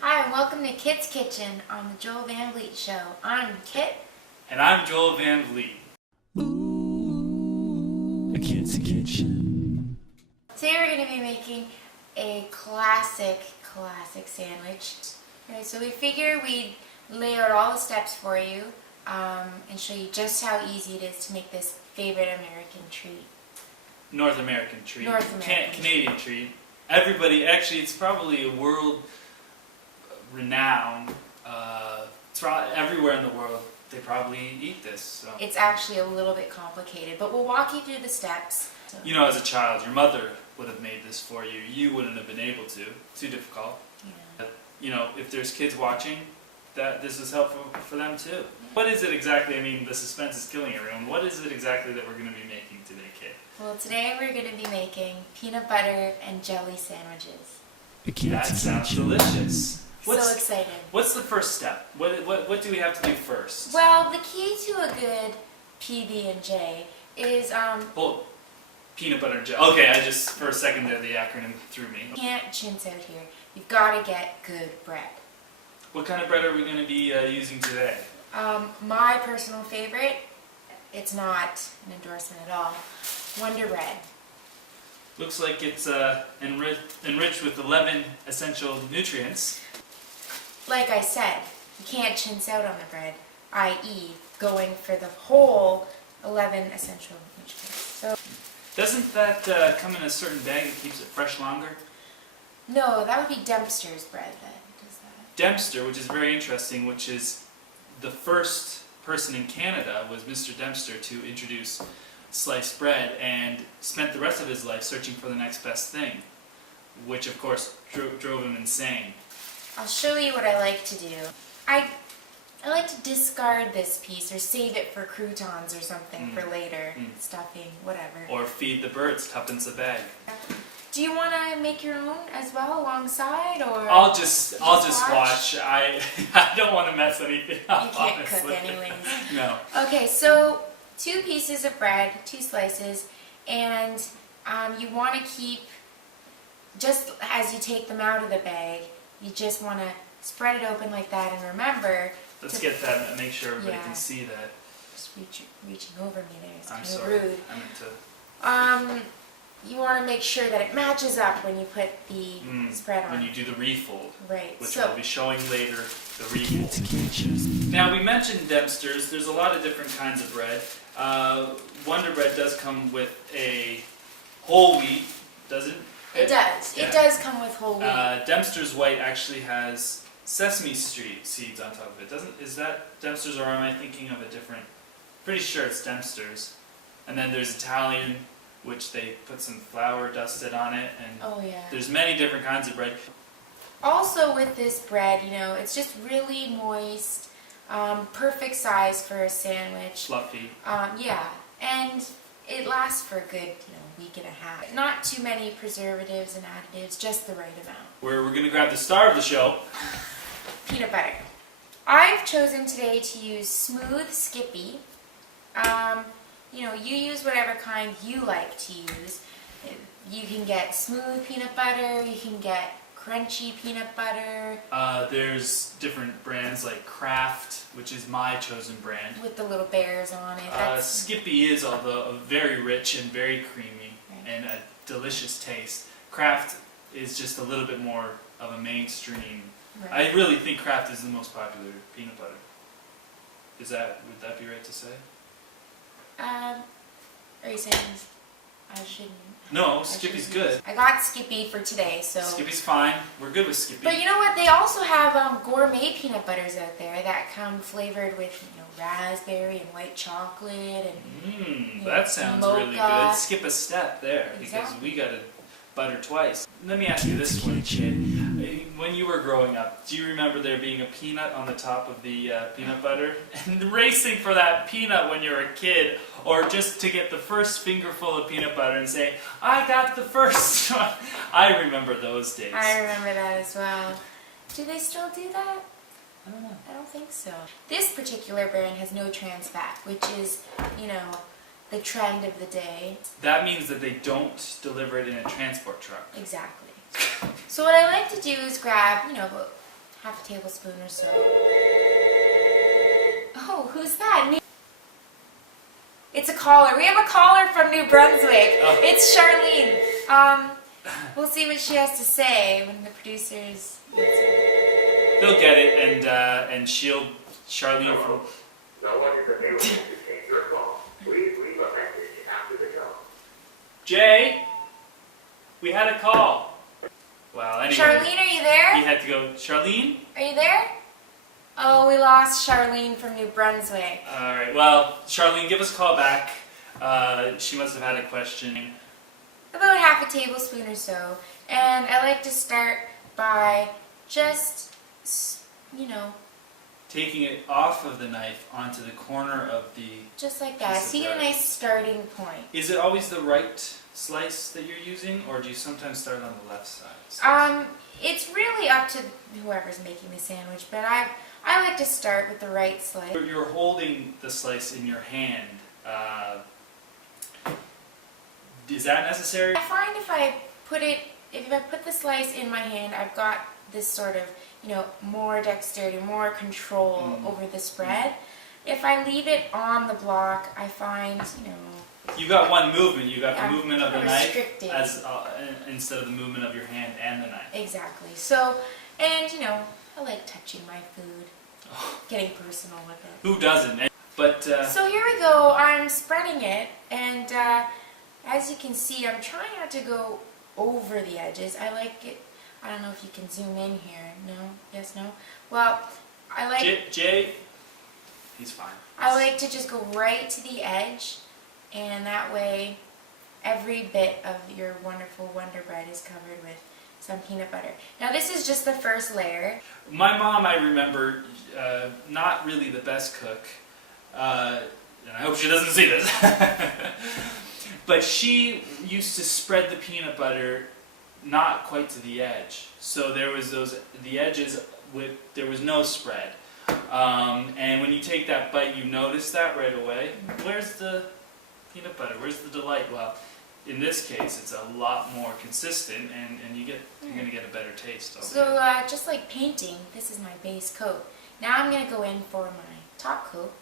Hi, and welcome to Kit's Kitchen on the Joel Van Vliet Show. I'm Kit. And I'm Joel Van Vliet. Ooh, a Kit's Kitchen. Today we're going to be making a classic sandwich. Alright, so we figure we'd lay out all the steps for you and show you just how easy it is to make this favorite American treat. North American treat. North American. Canadian treat. Everybody, actually, it's probably a world renowned. It's probably everywhere in the world. They probably eat this. So. It's actually a little bit complicated, but we'll walk you through the steps. You know, as a child, your mother would have made this for you. You wouldn't have been able to. Too difficult. Yeah. You know, if there's kids watching, that this is helpful for them too. Yeah. What is it exactly? I mean, the suspense is killing everyone. What is it exactly that we're going to be making today, Kit? Well, today we're going to be making peanut butter and jelly sandwiches. That sounds delicious. So excited. What's the first step? What do we have to do first? Well, the key to a good PB&J is Well, peanut butter and jelly. Okay, I just for a second there the acronym threw me. you can't chintz out here. You've got to get good bread. What kind of bread are we going to be using today? My personal favorite, it's not an endorsement at all, Wonder Bread. Looks like it's enriched with 11 essential nutrients. Like I said, you can't chintz out on the bread, i.e. going for the whole 11 essential nutrients. So, Doesn't that come in a certain bag that keeps it fresh longer? no, that would be Dempster's bread that does that. Dempster, which is very interesting, which is the first person in Canada was Mr. Dempster to introduce sliced bread and spent the rest of his life searching for the next best thing, which of course drove him insane. I'll show you what I like to do. I like to discard this piece or save it for croutons or something for later, stuffing, whatever. Or feed the birds, tuppence a bag. Do you want to make your own as well alongside, or I'll just watch. I don't want to mess anything up. you can't honestly. cook anyways? No. Okay, so 2 pieces of bread, 2 slices, and you want to keep, just as you take them out of the bag, you just want to spread it open like that, and remember... Let's get that and make sure everybody Yeah. can see that. Just reaching over me there, it's I'm kind of sorry. rude. I meant to. You want to make sure that it matches up when you put the spread on. When you do the refold. Right. Which So, I'll be showing later, the refold. Now, we mentioned Dempster's. There's a lot of different kinds of bread. Wonder Bread does come with a whole wheat, doesn't it? it does. Yeah. It does come with whole wheat. Dempster's White actually has sesame seeds on top of it. Is that Dempster's, or am I thinking of a different? Pretty sure it's Dempster's. And then there's Italian, which they put some flour dusted on it, and Oh yeah. there's many different kinds of bread. Also with this bread, it's just really moist, perfect size for a sandwich. Fluffy. Yeah, and it lasts for a good, week and a half. Not too many preservatives and additives, just the right amount. We're going to grab the star of the show. Peanut butter. I've chosen today to use smooth Skippy. You use whatever kind you like to use. You can get smooth peanut butter, you can get crunchy peanut butter. There's different brands like Kraft, which is my chosen brand. With the little bears on it. Skippy is very rich and very creamy and a delicious taste. Kraft is just a little bit more of a mainstream. Right. I really think Kraft is the most popular peanut butter. Would that be right to say? Are you saying I shouldn't? No, Skippy's good. I got Skippy for today, so. Skippy's fine. We're good with Skippy. But you know what? They also have gourmet peanut butters out there that come flavored with raspberry and white chocolate and. That sounds mocha. really good. Skip a step there because we got to butter twice. Let me ask you this one, kid. When you were growing up, do you remember there being a peanut on the top of the peanut butter? And racing for that peanut when you were a kid, or just to get the first fingerful of peanut butter and say, I got the first one. I remember those days. I remember that as well. Do they still do that? I don't know. I don't think so. This particular brand has no trans fat, which is, the trend of the day. That means that they don't deliver it in a transport truck. Exactly. So what I like to do is grab, half a tablespoon or so. Oh, who's that? It's a caller. We have a caller from New Brunswick. Oh. It's Charlene. We'll see what she has to say when the producers. They'll get it, and Charlene from. No one is available to take your call. Please leave a message after the tone. Jay, we had a call. Wow. Anyway, Charlene, are you there? he had to go. Charlene. Are you there? Oh, we lost Charlene from New Brunswick. All right. Well, Charlene, give us a call back. She must have had a question. About half a tablespoon or so. And I like to start by just, Taking it off of the knife onto the corner of the. just like that. Piece of So you get a bread. nice starting point. Is it always the right slice that you're using, or do you sometimes start on the left side? It's really up to whoever's making the sandwich, but I like to start with the right slice. You're holding the slice in your hand. Is that necessary? I find if I put the slice in my hand, I've got this sort of, more dexterity, more control over the spread. If I leave it on the block, I find, You got one movement. You got the I'm movement of the kinda knife restricted. as instead of the movement of your hand and the knife. Exactly. So, and I like touching my food, getting personal with it. Who doesn't? But So here we go. I'm spreading it, and as you can see, I'm trying not to go over the edges. I like it. I don't know if you can zoom in here. No? Yes? No? Well, I like. Jay, he's fine. I like to just go right to the edge, and that way, every bit of your wonderful Wonder Bread is covered with some peanut butter. Now this is just the first layer. My mom, I remember, not really the best cook, and I hope she doesn't see this, but she used to spread the peanut butter not quite to the edge. So there was the edges there was no spread. And when you take that bite, you notice that right away. Where's the peanut butter? Where's the delight? Well, in this case, it's a lot more consistent, and you're going to get a better taste. So just like painting, this is my base coat. Now I'm going to go in for my top coat,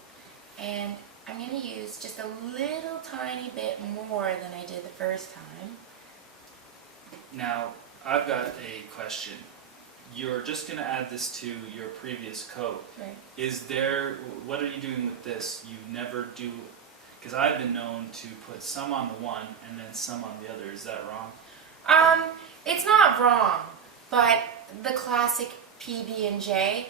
and I'm going to use just a little tiny bit more than I did the first time. Now, I've got a question. You're just going to add this to your previous coat. Right. What are you doing with this? You never do, because I've been known to put some on the one and then some on the other. Is that wrong? It's not wrong, but the classic PB&J,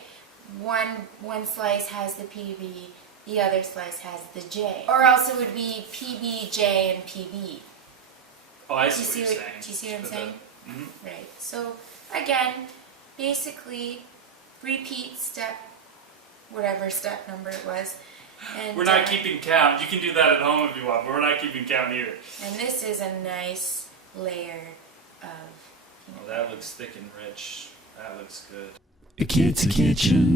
one slice has the PB, the other slice has the J. Or else it would be PB, J, and PB. Oh, I see what you're saying. Do you see what I'm saying? Mm-hmm. Right. So, again, basically, repeat step, whatever step number it was. And, We're not keeping count. You can do that at home if you want, but we're not keeping count either. And this is a nice layer of. Oh, that looks thick and rich. That looks good. A kid's kitchen.